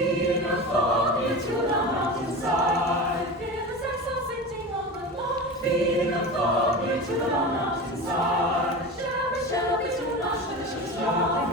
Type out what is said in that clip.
Feeding our flock into the mountainside. Hear the saxon singing on the lawn. Feeding our flock into the mountainside. Shelby, Shelby, tonight,